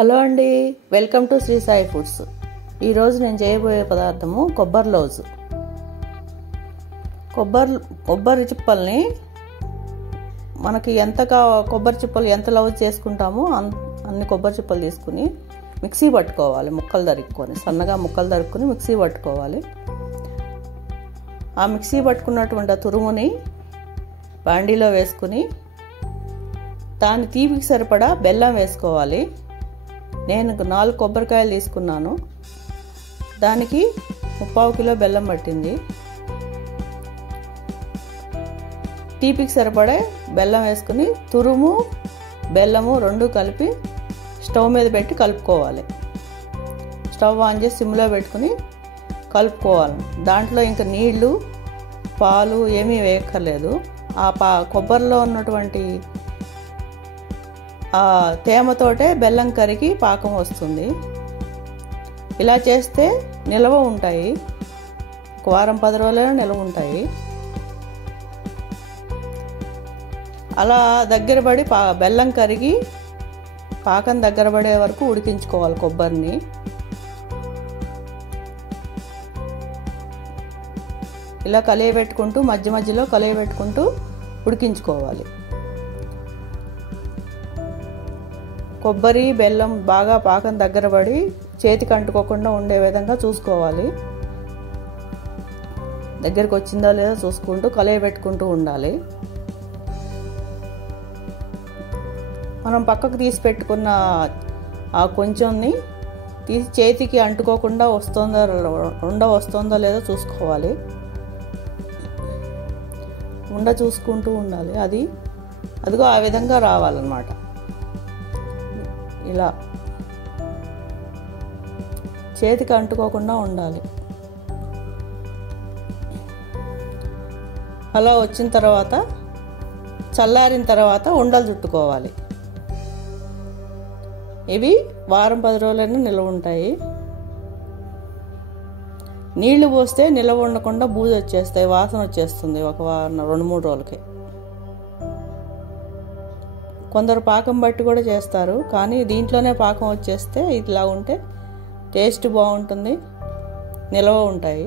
Hello అండి, welcome to Sri Sai Foods. ఈరోజు నేను చేయబోయే పదార్థము కొబ్బరి లౌజు. కొబ్బరి చిప్పల్ని మనకి కొబ్బరి చిప్పలు ఎంత లౌజ్ చేసుకుంటామో అన్ని కొబ్బరి చిప్పలు తీసుకుని మిక్సీ పట్టుకోవాలి. సన్నగా ముక్కలు తరుక్కొని మిక్సీ పట్టుకోవాలి. ఆ మిక్సీ పట్టుకున్నటువంటి తురుముని బాండీలో వేసుకుని దాని తీపికి సరిపడా బెల్లం వేసుకోవాలి. నేను 4 కొబ్బరికాయలు తీసుకున్నాను. దానికి 3/4 కిలో బెల్లం పట్టింది. తీపికి సరిపడే బెల్లం వేసుకుని తురుము బెల్లము 2 కలిపి స్టవ్ మీద పెట్టి కలుపుకోవాలి. స్టవ్ ఆన్ చేసి సిమ్లో పెట్టుకుని కలుపుకోవాలి. దాంట్లో ఇంకా నీళ్లు పాలు ఏమీ వేయక్కర్లేదు. కొబ్బరిలో ఉన్నటువంటి ఆ తేమతోటే బెల్లం కరిగి పాకం వస్తుంది. ఇలా చేస్తే నిల్వ ఉంటాయి. 1 వారం 10 రోజులైనా నిల్వ ఉంటాయి. అలా దగ్గర పడి బెల్లం కరిగి పాకం దగ్గర పడే వరకు ఉడికించుకోవాలి. కొబ్బరిని ఇలా కలియబెట్టుకుంటూ మధ్య మధ్యలో కలియబెట్టుకుంటూ ఉడికించుకోవాలి. కొబ్బరి బెల్లం బాగా పాకం దగ్గర పడి చేతికి అంటుకోకుండా ఉండే విధంగా చూసుకోవాలి. దగ్గరికి వచ్చిందో లేదో చూసుకుంటూ కలయబెట్టుకుంటూ ఉండాలి. మనం పక్కకు తీసి పెట్టుకున్న ఆ కొంచెంని తీసి చేతికి అంటుకోకుండా వస్తుందో లేదో చూసుకోవాలి. చూసుకుంటూ ఉండాలి. అదిగో ఆ విధంగా రావాలన్నమాట. ఇలా చేతికి అంటుకోకుండా ఉండాలి. అలా వచ్చిన తర్వాత చల్లారిన తర్వాత ఉండలు చుట్టుకోవాలి. ఇవి 1 వారం 10 రోజులైనా నిల్వ ఉంటాయి. నీళ్లు పోస్తే నిల్వ ఉండకుండా బూజు వచ్చేస్తాయి, వాసన వచ్చేస్తుంది 1 వారం 2-3 రోజులకి. కొందరు పాకం బట్టి కూడా చేస్తారు, కానీ దీంట్లోనే పాకం వచ్చేస్తే ఇట్లా ఉంటే టేస్ట్ బాగుంటుంది, నిల్వ ఉంటాయి.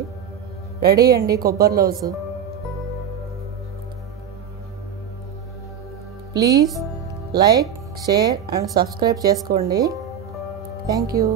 రెడీ అండి కొబ్బరి లౌజు. Please like, share and subscribe చేసుకోండి. Thank you.